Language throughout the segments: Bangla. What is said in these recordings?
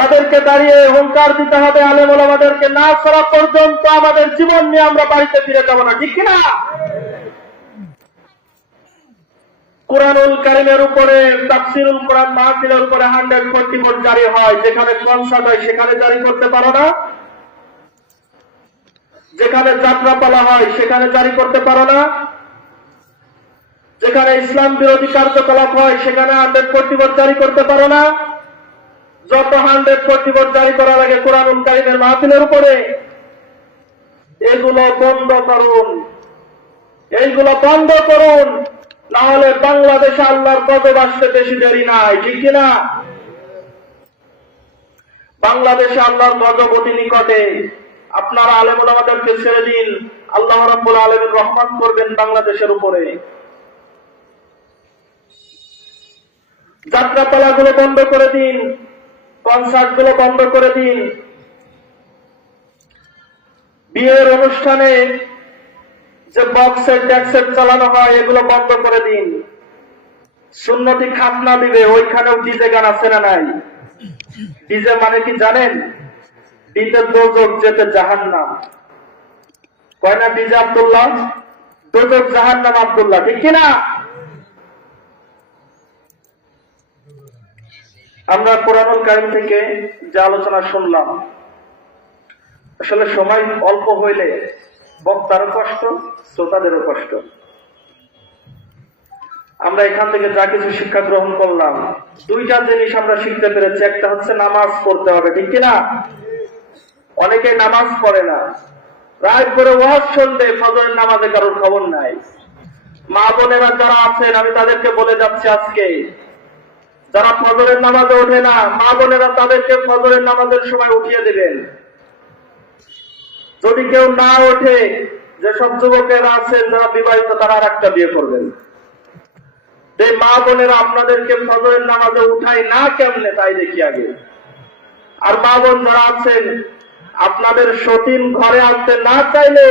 তাদেরকে দাঁড়িয়ে হুঙ্কার দিতে হবে, আলেম ওলামাদেরকে না ছাড়া পর্যন্ত আমাদের জীবন নিয়ে আমরা বাড়িতে ফিরে যাব না, ঠিক কিনা? কুরআনুল কারীমের উপরে তাফসীরুল কোরআন মাহফিলের উপরে 144 জারি হয়, যেখানে কনসার্ট হয় সেখানে জারি করতে পারো না, যেখানে যাত্রাপালা হয় সেখানে জারি করতে পারো না, যেখানে ইসলাম বিরোধী কার্যকলাপ হয় সেখানে 144 জারি করতে পারো না। যত 144 জারি করা লাগে কুরআনুল কারীমের মাহফিলের উপরে, এগুলো বন্ধ করুন, এইগুলো বন্ধ করুন, না হলে বাংলাদেশে আল্লাহর গজব আসতে বেশি দেরি নাই, ঠিক কিনা? বাংলাদেশে আল্লাহর গজব অতি নিকটে। আপনারা আলেম ওলামাদেরকে ছেড়ে দিন, আল্লাহ রাব্বুল আলামিন রহমত করবেন বাংলাদেশের উপরে। যাত্রাপালাগুলো বন্ধ করে দিন, কনসার্টগুলো বন্ধ করে দিন, বিয়ের অনুষ্ঠানে যে বক্সের ট্যাক্সের চালানো হয় এগুলো বন্ধ করে দিন। সুন্নতি খাতনা দিবে, ওইখানেও ডিজে গান আছে না নাই? ডিজে মানে কি জানেন? ডিজে দোজক, যেতে জাহান্নাম। কয় না ডিজে আব্দুল্লাহ, দোজক জাহান্নাম আব্দুল্লাহ, ঠিক কিনা? আমরা কুরআনুল কারীম থেকে যে আলোচনা শুনলাম, আসলে সময় অল্প হইলে বক্তারও কষ্ট, শ্রোতাদেরও কষ্ট। আমরা এখান থেকে যা কিছু শিক্ষা গ্রহণ করলাম, দুইটা জিনিস আমরা শিখতে পেরেছি। একটা হচ্ছে নামাজ পড়তে হবে, ঠিক কিনা? অনেকে নামাজ পড়ে না, রাত করে ওয়াজ শুনবে, ফজরের নামাজে কারোর খবর নাই। মা বোনেরা যারা আছেন, আমি তাদেরকে বলে যাচ্ছি আজকে, যারা ফজরের নামাজে ওঠে না, মা বোনেরা তাদেরকে ফজরের নামাজের সময় উঠিয়ে দিবেন। যদি কেউ না ওঠে, যেসব যুবকেরা আছেন যারা বিবাহিত, তারা আর একটা বিয়ে করবেন। এই মা বোনেরা আপনাদেরকে ফজরের নামাজে উঠাই না কেমনে, তাই দেখি আগে। আর মা বোন যারা আছেন, আপনাদের সতীন ঘরে আসতে না চাইলে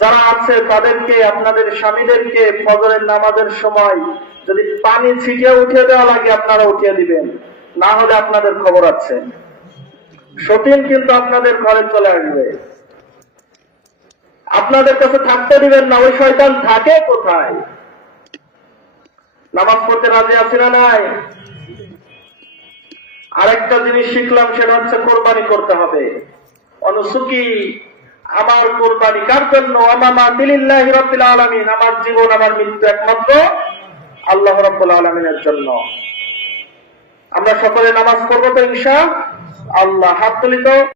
যারা আছে তাদেরকে, আপনাদের স্বামীদেরকে ফজরের নামাজের সময় যদি পানি ছিটিয়ে উঠিয়ে দেওয়া লাগে, আপনারা উঠিয়ে দিবেন, না হলে আপনাদের খবর আছে। সতীন কিন্তু আপনাদের ঘরে চলে আসবে, আপনাদের কাছে থাকতে দিবেন না। ওই শয়তান থাকে কোথায়? নামাজ পড়তে রাজি আছি না নাই? আরেকটা জিনিস শিখলাম, সেটা হচ্ছে কোরবানি করতে হবে। অনুসুকি, আমার কোরবানি কার জন্য? আমামা লিল্লাহি রাব্বিল আলামিন, আমার জীবন আমার মৃত্যু একমাত্র আল্লাহ রাব্বুল আলামিনের জন্য। আমরা সকলে নামাজ পড়বো তো ইনশাআল্লাহ? হাত তুলি তো।